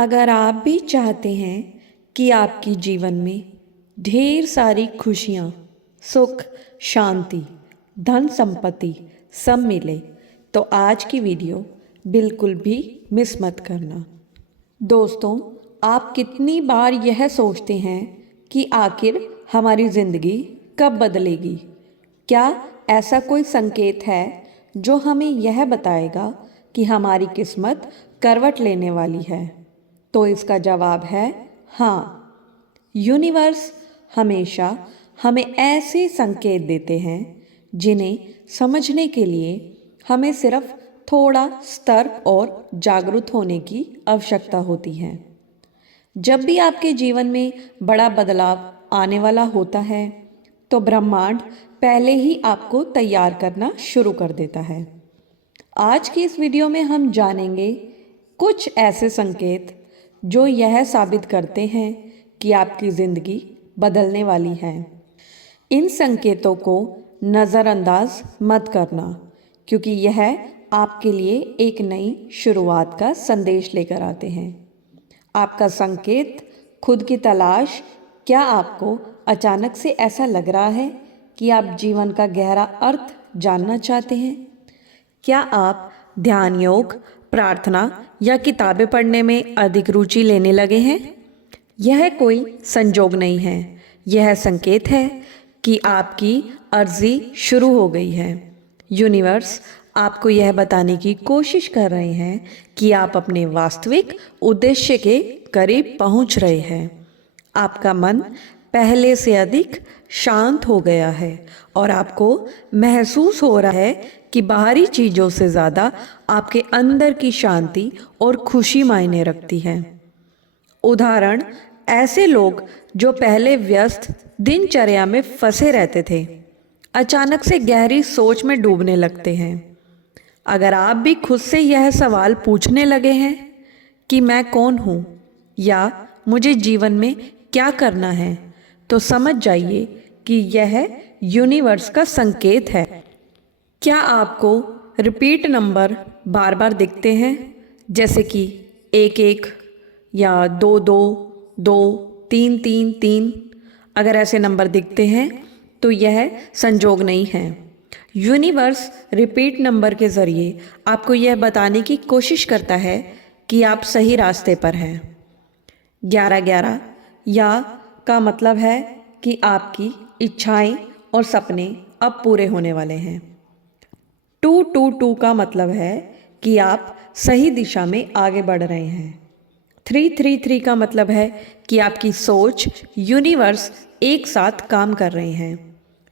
अगर आप भी चाहते हैं कि आपकी जीवन में ढेर सारी खुशियाँ, सुख, शांति, धन संपत्ति सब मिले, तो आज की वीडियो बिल्कुल भी मिस मत करना। दोस्तों, आप कितनी बार यह सोचते हैं कि आखिर हमारी ज़िंदगी कब बदलेगी? क्या ऐसा कोई संकेत है जो हमें यह बताएगा कि हमारी किस्मत करवट लेने वाली है? तो इसका जवाब है हाँ। यूनिवर्स हमेशा हमें ऐसे संकेत देते हैं जिन्हें समझने के लिए हमें सिर्फ थोड़ा सतर्क और जागरूक होने की आवश्यकता होती है। जब भी आपके जीवन में बड़ा बदलाव आने वाला होता है तो ब्रह्मांड पहले ही आपको तैयार करना शुरू कर देता है। आज की इस वीडियो में हम जानेंगे कुछ ऐसे संकेत जो यह साबित करते हैं कि आपकी ज़िंदगी बदलने वाली है। इन संकेतों को नज़रअंदाज मत करना, क्योंकि यह आपके लिए एक नई शुरुआत का संदेश लेकर आते हैं। आपका संकेत खुद की तलाश। क्या आपको अचानक से ऐसा लग रहा है कि आप जीवन का गहरा अर्थ जानना चाहते हैं? क्या आप ध्यान, योग, प्रार्थना या किताबें पढ़ने में अधिक रुचि लेने लगे हैं? यह कोई संजोग नहीं है, यह संकेत है कि आपकी अर्जी शुरू हो गई है। यूनिवर्स आपको यह बताने की कोशिश कर रहे हैं कि आप अपने वास्तविक उद्देश्य के करीब पहुंच रहे हैं। आपका मन पहले से अधिक शांत हो गया है और आपको महसूस हो रहा है कि बाहरी चीज़ों से ज़्यादा आपके अंदर की शांति और खुशी मायने रखती है। उदाहरण, ऐसे लोग जो पहले व्यस्त दिनचर्या में फंसे रहते थे, अचानक से गहरी सोच में डूबने लगते हैं। अगर आप भी खुद से यह सवाल पूछने लगे हैं कि मैं कौन हूँ या मुझे जीवन में क्या करना है, तो समझ जाइए कि यह यूनिवर्स का संकेत है। क्या आपको रिपीट नंबर बार बार दिखते हैं, जैसे कि 1 1 या 2 2 2 3 3 3? अगर ऐसे नंबर दिखते हैं तो यह संजोग नहीं है। यूनिवर्स रिपीट नंबर के ज़रिए आपको यह बताने की कोशिश करता है कि आप सही रास्ते पर हैं। 11 11 या का मतलब है कि आपकी इच्छाएं और सपने अब पूरे होने वाले हैं। 2 2 2 का मतलब है कि आप सही दिशा में आगे बढ़ रहे हैं। 3 3 3 का मतलब है कि आपकी सोच, यूनिवर्स एक साथ काम कर रहे हैं।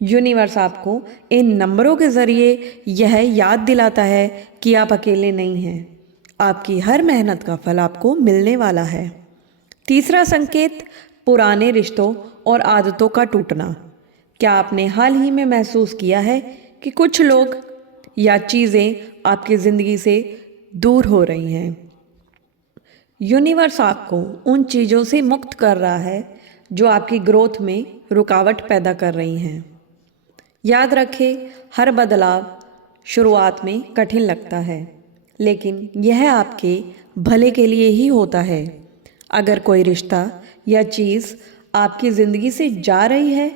यूनिवर्स आपको इन नंबरों के ज़रिए यह याद दिलाता है कि आप अकेले नहीं हैं। आपकी हर मेहनत का फल आपको मिलने वाला है। तीसरा संकेत, पुराने रिश्तों और आदतों का टूटना। क्या आपने हाल ही में महसूस किया है कि कुछ लोग या चीज़ें आपकी ज़िंदगी से दूर हो रही हैं? यूनिवर्स आपको उन चीज़ों से मुक्त कर रहा है जो आपकी ग्रोथ में रुकावट पैदा कर रही हैं। याद रखें, हर बदलाव शुरुआत में कठिन लगता है, लेकिन यह आपके भले के लिए ही होता है। अगर कोई रिश्ता या चीज़ आपकी ज़िंदगी से जा रही है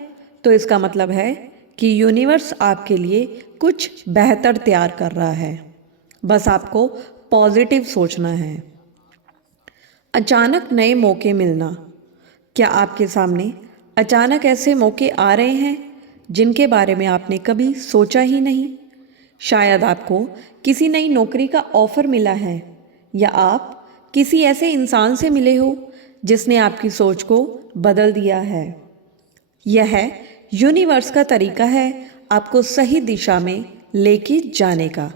तो इसका मतलब है कि यूनिवर्स आपके लिए कुछ बेहतर तैयार कर रहा है। बस आपको पॉजिटिव सोचना है। अचानक नए मौके मिलना। क्या आपके सामने अचानक ऐसे मौके आ रहे हैं जिनके बारे में आपने कभी सोचा ही नहीं? शायद आपको किसी नई नौकरी का ऑफर मिला है या आप किसी ऐसे इंसान से मिले हो जिसने आपकी सोच को बदल दिया है। यह यूनिवर्स का तरीका है आपको सही दिशा में लेके जाने का।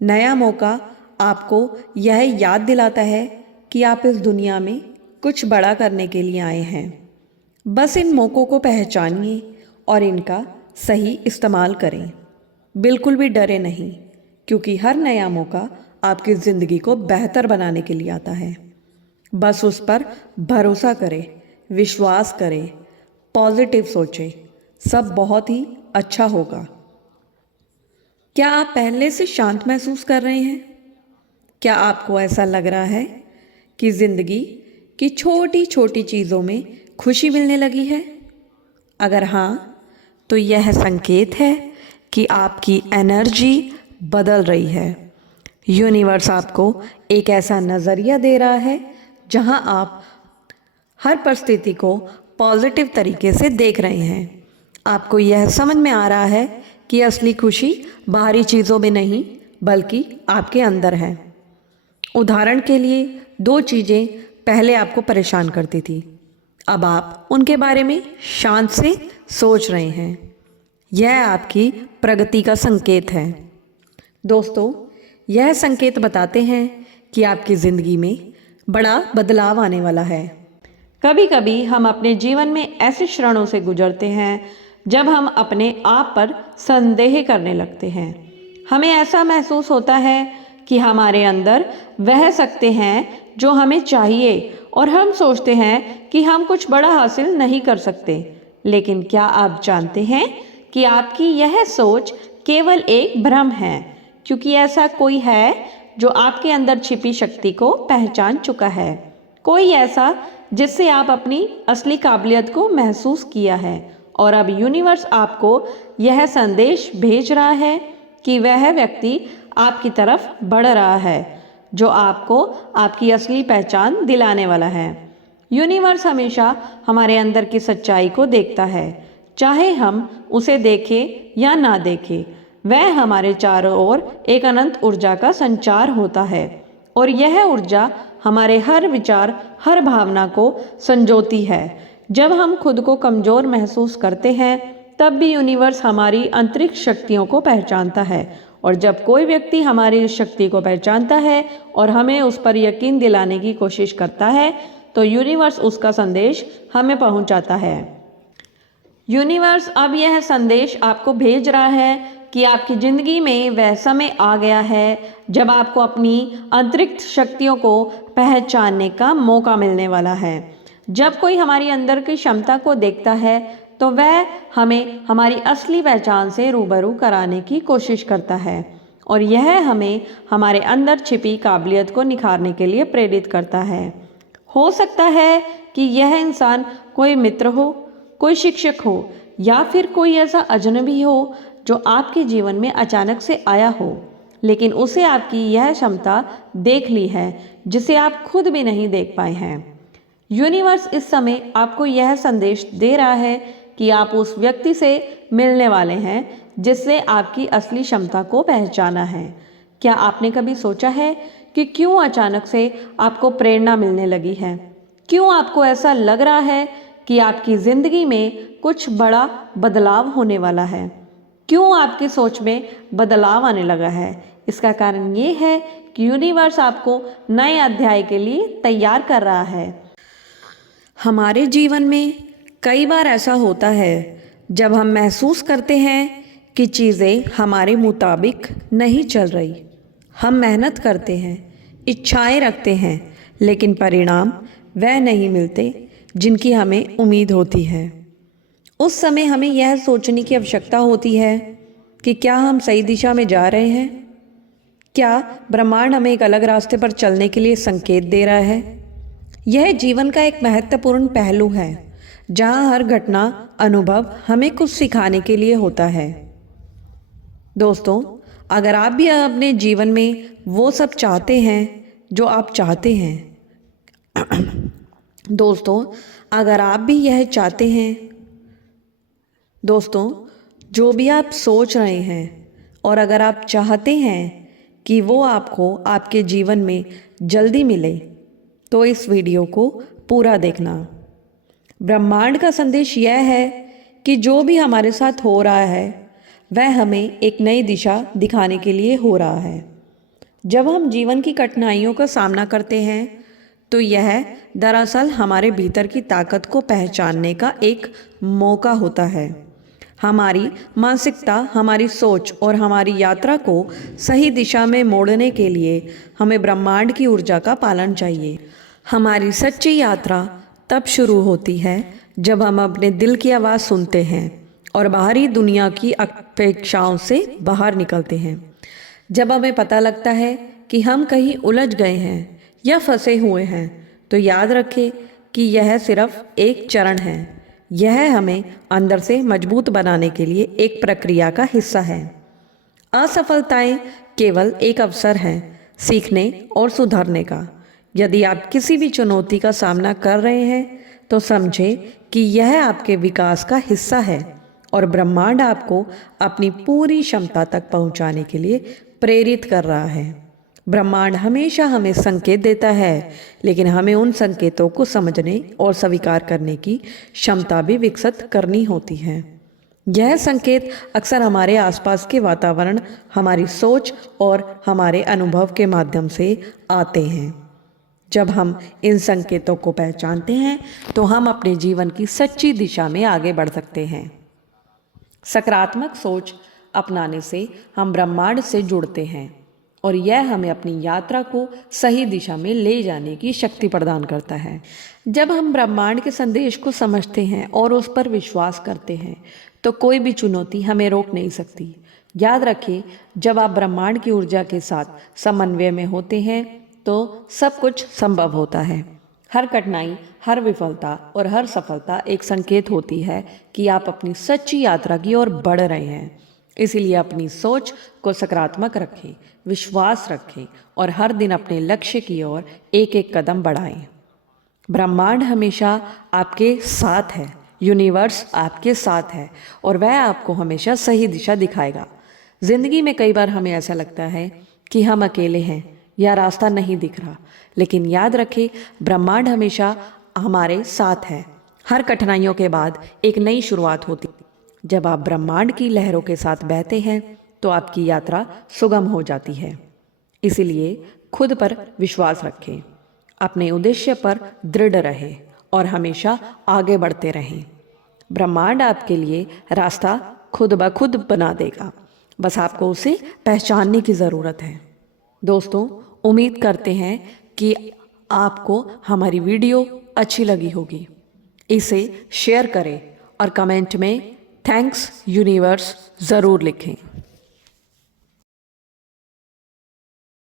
नया मौका आपको यह याद दिलाता है कि आप इस दुनिया में कुछ बड़ा करने के लिए आए हैं। बस इन मौक़ों को पहचानिए और इनका सही इस्तेमाल करें। बिल्कुल भी डरे नहीं, क्योंकि हर नया मौका आपकी ज़िंदगी को बेहतर बनाने के लिए आता है। बस उस पर भरोसा करें, विश्वास करें, पॉजिटिव सोचें, सब बहुत ही अच्छा होगा। क्या आप पहले से शांत महसूस कर रहे हैं? क्या आपको ऐसा लग रहा है कि ज़िंदगी की छोटी छोटी चीज़ों में खुशी मिलने लगी है? अगर हाँ, तो यह संकेत है कि आपकी एनर्जी बदल रही है। यूनिवर्स आपको एक ऐसा नज़रिया दे रहा है जहां आप हर परिस्थिति को पॉजिटिव तरीके से देख रहे हैं। आपको यह समझ में आ रहा है कि असली खुशी बाहरी चीज़ों में नहीं बल्कि आपके अंदर है। उदाहरण के लिए 2 चीज़ें पहले आपको परेशान करती थी, अब आप उनके बारे में शांत से सोच रहे हैं। यह आपकी प्रगति का संकेत है। दोस्तों, यह संकेत बताते हैं कि आपकी ज़िंदगी में बड़ा बदलाव आने वाला है। कभी कभी हम अपने जीवन में ऐसे क्षणों से गुजरते हैं जब हम अपने आप पर संदेह करने लगते हैं। हमें ऐसा महसूस होता है कि हमारे अंदर वह सकते हैं जो हमें चाहिए और हम सोचते हैं कि हम कुछ बड़ा हासिल नहीं कर सकते। लेकिन क्या आप जानते हैं कि आपकी यह सोच केवल एक भ्रम है, क्योंकि ऐसा कोई है जो आपके अंदर छिपी शक्ति को पहचान चुका है। कोई ऐसा जिससे आप अपनी असली काबिलियत को महसूस किया है और अब यूनिवर्स आपको यह संदेश भेज रहा है कि वह व्यक्ति आपकी तरफ बढ़ रहा है जो आपको आपकी असली पहचान दिलाने वाला है। यूनिवर्स हमेशा हमारे अंदर की सच्चाई को देखता है, चाहे हम उसे देखें या ना देखें। वह हमारे चारों ओर एक अनंत ऊर्जा का संचार होता है और यह ऊर्जा हमारे हर विचार, हर भावना को संजोती है। जब हम खुद को कमज़ोर महसूस करते हैं तब भी यूनिवर्स हमारी आंतरिक शक्तियों को पहचानता है, और जब कोई व्यक्ति हमारी इस शक्ति को पहचानता है और हमें उस पर यकीन दिलाने की कोशिश करता है तो यूनिवर्स उसका संदेश हमें पहुंचाता है। यूनिवर्स अब यह संदेश आपको भेज रहा है कि आपकी ज़िंदगी में वह समय आ गया है जब आपको अपनी आंतरिक शक्तियों को पहचानने का मौका मिलने वाला है। जब कोई हमारी अंदर की क्षमता को देखता है तो वह हमें हमारी असली पहचान से रूबरू कराने की कोशिश करता है और यह हमें हमारे अंदर छिपी काबिलियत को निखारने के लिए प्रेरित करता है। हो सकता है कि यह इंसान कोई मित्र हो, कोई शिक्षक हो या फिर कोई ऐसा अजनबी हो जो आपके जीवन में अचानक से आया हो, लेकिन उसे आपकी यह क्षमता देख ली है जिसे आप खुद भी नहीं देख पाए हैं। यूनिवर्स इस समय आपको यह संदेश दे रहा है कि आप उस व्यक्ति से मिलने वाले हैं जिससे आपकी असली क्षमता को पहचाना है। क्या आपने कभी सोचा है कि क्यों अचानक से आपको प्रेरणा मिलने लगी है? क्यों आपको ऐसा लग रहा है कि आपकी ज़िंदगी में कुछ बड़ा बदलाव होने वाला है? क्यों आपकी सोच में बदलाव आने लगा है? इसका कारण ये है कि यूनिवर्स आपको नए अध्याय के लिए तैयार कर रहा है। हमारे जीवन में कई बार ऐसा होता है जब हम महसूस करते हैं कि चीज़ें हमारे मुताबिक नहीं चल रही। हम मेहनत करते हैं, इच्छाएं रखते हैं, लेकिन परिणाम वह नहीं मिलते जिनकी हमें उम्मीद होती है। उस समय हमें यह सोचने की आवश्यकता होती है कि क्या हम सही दिशा में जा रहे हैं? क्या ब्रह्मांड हमें एक अलग रास्ते पर चलने के लिए संकेत दे रहा है? यह जीवन का एक महत्वपूर्ण पहलू है जहां हर घटना, अनुभव हमें कुछ सिखाने के लिए होता है। दोस्तों, अगर आप भी अपने जीवन में वो सब चाहते हैं जो आप चाहते हैं दोस्तों, अगर आप भी यह चाहते हैं, दोस्तों, जो भी आप सोच रहे हैं और अगर आप चाहते हैं कि वो आपको आपके जीवन में जल्दी मिले तो इस वीडियो को पूरा देखना। ब्रह्मांड का संदेश यह है कि जो भी हमारे साथ हो रहा है वह हमें एक नई दिशा दिखाने के लिए हो रहा है। जब हम जीवन की कठिनाइयों का सामना करते हैं तो यह दरअसल हमारे भीतर की ताकत को पहचानने का एक मौका होता है। हमारी मानसिकता, हमारी सोच और हमारी यात्रा को सही दिशा में मोड़ने के लिए हमें ब्रह्मांड की ऊर्जा का पालन चाहिए। हमारी सच्ची यात्रा तब शुरू होती है जब हम अपने दिल की आवाज़ सुनते हैं और बाहरी दुनिया की अपेक्षाओं से बाहर निकलते हैं। जब हमें पता लगता है कि हम कहीं उलझ गए हैं या फंसे हुए हैं तो याद रखें कि यह सिर्फ एक चरण है। यह हमें अंदर से मजबूत बनाने के लिए एक प्रक्रिया का हिस्सा है। असफलताएं केवल एक अवसर हैं सीखने और सुधरने का। यदि आप किसी भी चुनौती का सामना कर रहे हैं तो समझें कि यह आपके विकास का हिस्सा है और ब्रह्मांड आपको अपनी पूरी क्षमता तक पहुंचाने के लिए प्रेरित कर रहा है। ब्रह्मांड हमेशा हमें संकेत देता है, लेकिन हमें उन संकेतों को समझने और स्वीकार करने की क्षमता भी विकसित करनी होती है। यह संकेत अक्सर हमारे आसपास के वातावरण, हमारी सोच और हमारे अनुभव के माध्यम से आते हैं। जब हम इन संकेतों को पहचानते हैं तो हम अपने जीवन की सच्ची दिशा में आगे बढ़ सकते हैं। सकारात्मक सोच अपनाने से हम ब्रह्मांड से जुड़ते हैं और यह हमें अपनी यात्रा को सही दिशा में ले जाने की शक्ति प्रदान करता है। जब हम ब्रह्मांड के संदेश को समझते हैं और उस पर विश्वास करते हैं तो कोई भी चुनौती हमें रोक नहीं सकती। याद रखिए, जब आप ब्रह्मांड की ऊर्जा के साथ समन्वय में होते हैं तो सब कुछ संभव होता है। हर कठिनाई, हर विफलता और हर सफलता एक संकेत होती है कि आप अपनी सच्ची यात्रा की ओर बढ़ रहे हैं। इसीलिए अपनी सोच को सकारात्मक रखें, विश्वास रखें और हर दिन अपने लक्ष्य की ओर एक एक कदम बढ़ाएं। ब्रह्मांड हमेशा आपके साथ है, यूनिवर्स आपके साथ है और वह आपको हमेशा सही दिशा दिखाएगा। जिंदगी में कई बार हमें ऐसा लगता है कि हम अकेले हैं या रास्ता नहीं दिख रहा, लेकिन याद रखें, ब्रह्मांड हमेशा हमारे साथ है। हर कठिनाइयों के बाद एक नई शुरुआत होती है। जब आप ब्रह्मांड की लहरों के साथ बहते हैं तो आपकी यात्रा सुगम हो जाती है। इसीलिए खुद पर विश्वास रखें, अपने उद्देश्य पर दृढ़ रहें और हमेशा आगे बढ़ते रहें। ब्रह्मांड आपके लिए रास्ता खुद ब खुद बना देगा, बस आपको उसे पहचानने की ज़रूरत है। दोस्तों, उम्मीद करते हैं कि आपको हमारी वीडियो अच्छी लगी होगी। इसे शेयर करें और कमेंट में थैंक्स यूनिवर्स ज़रूर लिखें।